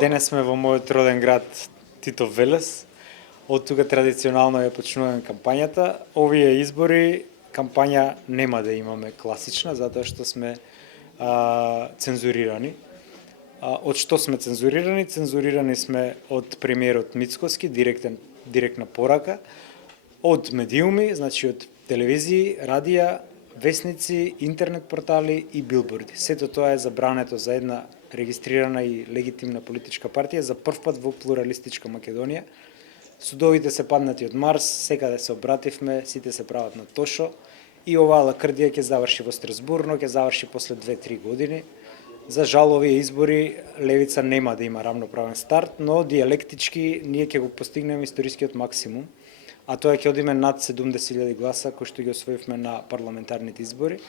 Денес сме во мојот роден град Титов Велес. Од тука традиционално ја почнуваме кампањата. Овие избори кампања нема да имаме класична, затоа што сме цензурирани. Од што сме цензурирани? Цензурирани сме од премиерот Мицкоски, директна порака, од медиуми, значи од телевизии, радија, весници, интернет портали и билборди. Сето тоа е забрането за една регистрирана и легитимна политичка партија за прв пат во плуралистичка Македонија. Судовите се паднати од Марс, секаде се обративме, сите се прават на тошо и оваа лакрдија ќе заврши во Страсбур, но ќе заврши после 2-3 години. За жал, овие избори левица нема да има рамноправен старт, но диалектички ние ќе го постигнеме историскиот максимум, а тоа ќе одиме над 70.000 гласа кои што ги освоивме на парламентарните избори.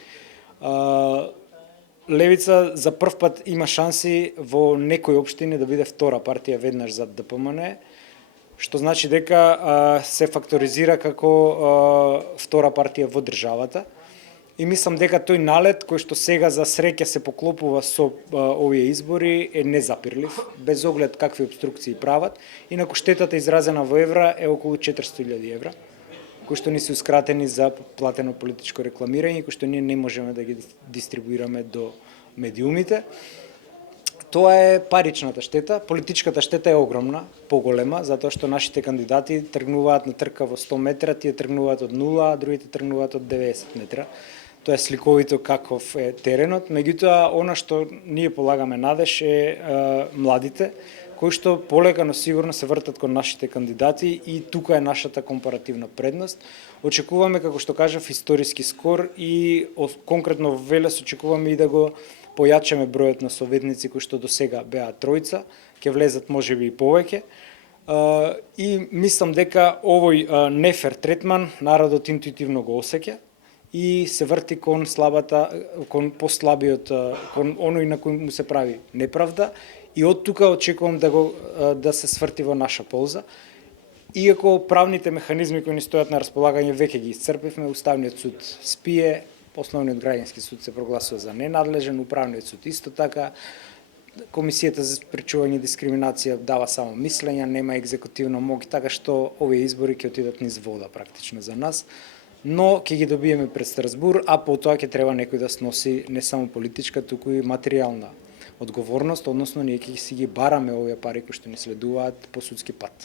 Левица за прв пат има шанси во некои општини да биде втора партија веднаш зад ДПМН, што значи дека се факторизира како втора партија во државата. И мислам дека тој налет кој што сега за среќа се поклопува со овие избори е незапирлив, без оглед какви обструкции прават. Инаку штетата изразена во евра е околу 400.000 евра, кои што ни сеускратени за платено политичко рекламирање, кои што ние не можеме да ги дистрибуираме до медиумите. Тоа е паричната штета. Политичката штета е огромна, поголема, затоа што нашите кандидати тргнуваат на трка во 100 метра, тие тргнуваат од 0, а другите тргнуваат од 90 метра. Тоа е сликовито каков е теренот, меѓутоа она што ние полагаме надеж е младите, кои што полека но сигурно се вртат кон нашите кандидати и тука е нашата компаративна предност. Очекуваме, како што кажав, историски скор и конкретно во Велес очекуваме и да го појачаме бројот на советници кои што до сега беа тројца, ќе влезат можеби и повеќе. И мислам дека овој нефер третман народот интуитивно го осеќа и се врти кон слабата, кон послабиот, кон оној на кој му се прави неправда и од тука очекувам да се сврти во наша полза. Иако правните механизми кои ни стојат на располагање веќе ги исцрпивме, Уставниот суд спие, Основниот граѓански суд се прогласува за ненадлежен, Управниот суд исто така, Комисијата за спречување дискриминација дава само мислења, нема екзекутивна моќ, така што овие избори ќе отидат низ вода практично за нас, но ќе ги добиеме пред Страсбур, а потоа ќе треба некој да сноси не само политичка, туку и материјална одговорност, односно ние ќе си ги бараме овие пари кои што ни следуваат по судски пат.